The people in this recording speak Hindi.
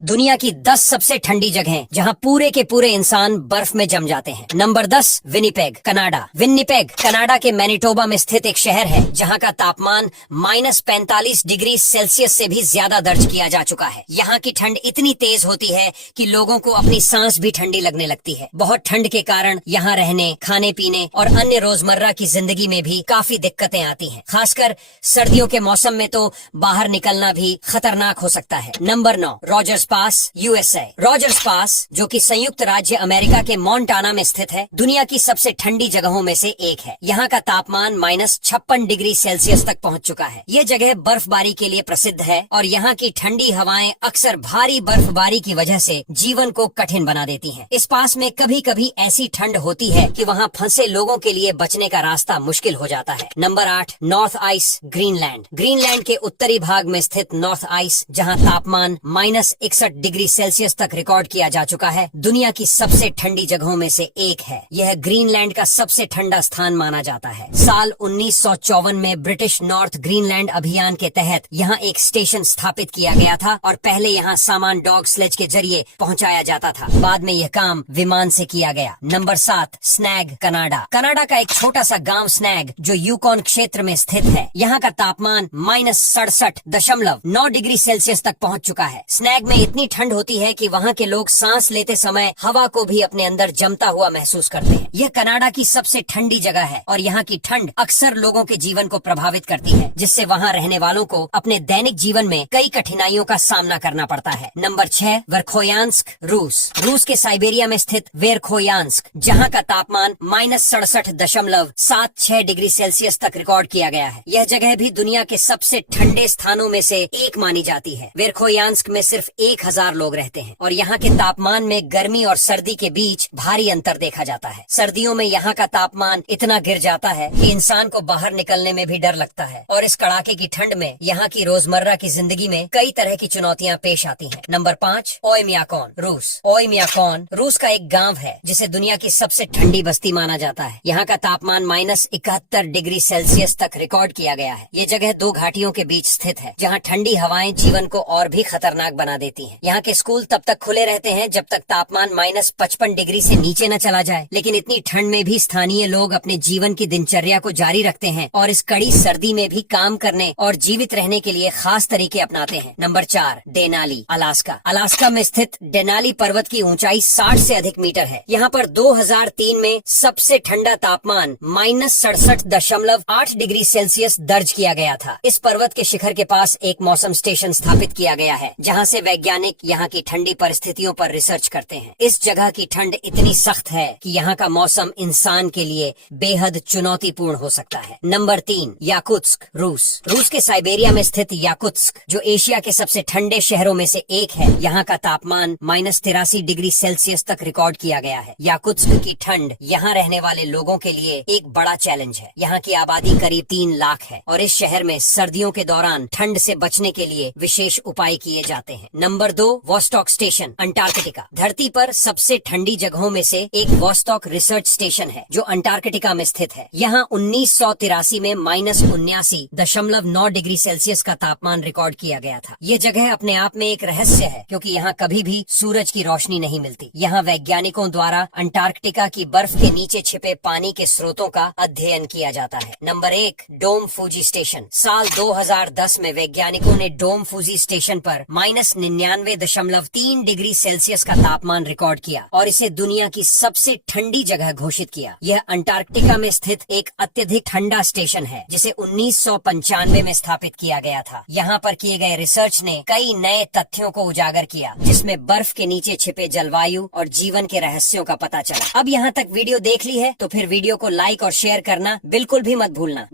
दुनिया की 10 सबसे ठंडी जगहें जहां पूरे के पूरे इंसान बर्फ में जम जाते हैं। Number 10, Winnipeg, Canada. Winnipeg Canada के मैनिटोबा में स्थित एक शहर है जहां का तापमान -45 डिग्री सेल्सियस से भी ज्यादा दर्ज किया जा चुका है। यहाँ की ठंड इतनी तेज होती है कि लोगों को अपनी सांस भी ठंडी लगने लगती है। बहुत ठंड के कारण यहाँ रहने, खाने पीने और अन्य रोजमर्रा की जिंदगी में भी काफी दिक्कतें आती हैं। खासकर सर्दियों के मौसम में तो बाहर निकलना भी खतरनाक हो सकता है। नंबर 9, रॉजर्स पास, यूएसए। रॉजर्स पास, जो कि संयुक्त राज्य अमेरिका के मोंटाना में स्थित है, दुनिया की सबसे ठंडी जगहों में से एक है। यहाँ का तापमान -56 डिग्री सेल्सियस तक पहुँच चुका है। ये जगह बर्फबारी के लिए प्रसिद्ध है और यहाँ की ठंडी हवाएं अक्सर भारी बर्फबारी की वजह से जीवन को कठिन बना देती हैं। इस पास में कभी कभी ऐसी ठंड होती है कि वहाँ फंसे लोगों के लिए बचने का रास्ता मुश्किल हो जाता है। Number 8, north ice, Greenland. Greenland के उत्तरी भाग में स्थित नॉर्थ आइस, जहाँ तापमान -61 डिग्री सेल्सियस तक रिकॉर्ड किया जा चुका है, दुनिया की सबसे ठंडी जगहों में से एक है। यह ग्रीनलैंड का सबसे ठंडा स्थान माना जाता है। साल 1954 में ब्रिटिश नॉर्थ ग्रीनलैंड अभियान के तहत यहाँ एक स्टेशन स्थापित किया गया था और पहले यहाँ सामान डॉग स्लेज के जरिए पहुँचाया जाता था। बाद में यह काम विमान से किया गया। Number 7, snag, Canada. कनाडा का एक छोटा सा गांव स्नैग, जो यूकॉन क्षेत्र में स्थित है, यहाँ का तापमान -67.9 डिग्री सेल्सियस तक पहुँच चुका है। स्नैग में इतनी ठंड होती है कि वहाँ के लोग सांस लेते समय हवा को भी अपने अंदर जमता हुआ महसूस करते हैं। यह कनाडा की सबसे ठंडी जगह है और यहाँ की ठंड अक्सर लोगों के जीवन को प्रभावित करती है, जिससे वहाँ रहने वालों को अपने दैनिक जीवन में कई कठिनाइयों का सामना करना पड़ता है। नंबर 6, वर्खोयांस्क, रूस। रूस के साइबेरिया में स्थित वेरखोयांस्क, जहाँ का तापमान -67.76 डिग्री सेल्सियस तक रिकॉर्ड किया गया है। यह जगह भी दुनिया के सबसे ठंडे स्थानों में से एक मानी जाती है। वेरखोयांस्क में सिर्फ 1000 लोग रहते हैं और यहाँ के तापमान में गर्मी और सर्दी के बीच भारी अंतर देखा जाता है। सर्दियों में यहाँ का तापमान इतना गिर जाता है कि इंसान को बाहर निकलने में भी डर लगता है और इस कड़ाके की ठंड में यहाँ की रोजमर्रा की जिंदगी में कई तरह की चुनौतियाँ पेश आती हैं। नंबर 5, ओयम्याकॉन, रूस। ओयम्याकॉन रूस का एक गाँव है जिसे दुनिया की सबसे ठंडी बस्ती माना जाता है। यहाँ का तापमान -71 डिग्री सेल्सियस तक रिकॉर्ड किया गया है। ये जगह दो घाटियों के बीच स्थित है, जहाँ ठंडी हवाएं जीवन को और भी खतरनाक बना देती हैं। यहाँ के स्कूल तब तक खुले रहते हैं जब तक तापमान -55 डिग्री से नीचे न चला जाए, लेकिन इतनी ठंड में भी स्थानीय लोग अपने जीवन की दिनचर्या को जारी रखते हैं और इस कड़ी सर्दी में भी काम करने और जीवित रहने के लिए खास तरीके अपनाते हैं। Number 4, Denali, Alaska. अलास्का में स्थित डेनाली पर्वत की ऊंचाई 60 से अधिक मीटर है। यहाँ पर 2003 में सबसे ठंडा तापमान -67.8 डिग्री सेल्सियस दर्ज किया गया था। इस पर्वत के शिखर के पास एक मौसम स्टेशन स्थापित किया गया है, जहाँ से वैज्ञानिक यहाँ की ठंडी परिस्थितियों पर रिसर्च करते हैं। इस जगह की ठंड इतनी सख्त है कि यहाँ का मौसम इंसान के लिए बेहद चुनौतीपूर्ण हो सकता है। नंबर 3, याकुत्स्क, रूस। रूस के साइबेरिया में स्थित याकुत्स्क, जो एशिया के सबसे ठंडे शहरों में से एक है, यहाँ का तापमान -83 डिग्री सेल्सियस तक रिकॉर्ड किया गया है। याकुत्स्क की ठंड यहाँ रहने वाले लोगों के लिए एक बड़ा चैलेंज है। यहाँ की आबादी करीब 3 लाख है और इस शहर में सर्दियों के दौरान ठंड से बचने के लिए विशेष उपाय किए जाते हैं। Number 2, Vostok station, Antarctica. धरती पर सबसे ठंडी जगहों में से एक वोस्टॉक रिसर्च स्टेशन है, जो अंटार्कटिका में स्थित है। यहाँ 1983 में -79.9 डिग्री सेल्सियस का तापमान रिकॉर्ड किया गया था। ये जगह अपने आप में एक रहस्य है, क्योंकि यहाँ कभी भी सूरज की रोशनी नहीं मिलती। यहाँ वैज्ञानिकों द्वारा अंटार्कटिका की बर्फ के नीचे छिपे पानी के स्रोतों का अध्ययन किया जाता है। नंबर 1, डोम फूजी स्टेशन। साल 2010 में वैज्ञानिकों ने डोम फूजी स्टेशन पर -99.3 डिग्री सेल्सियस का तापमान रिकॉर्ड किया और इसे दुनिया की सबसे ठंडी जगह घोषित किया। यह अंटार्कटिका में स्थित एक अत्यधिक ठंडा स्टेशन है, जिसे 1995 में स्थापित किया गया था। यहाँ पर किए गए रिसर्च ने कई नए तथ्यों को उजागर किया, जिसमें बर्फ के नीचे छिपे जलवायु और जीवन के रहस्यों का पता चला। अब यहाँ तक वीडियो देख ली है तो फिर वीडियो को लाइक और शेयर करना बिल्कुल भी मत भूलना।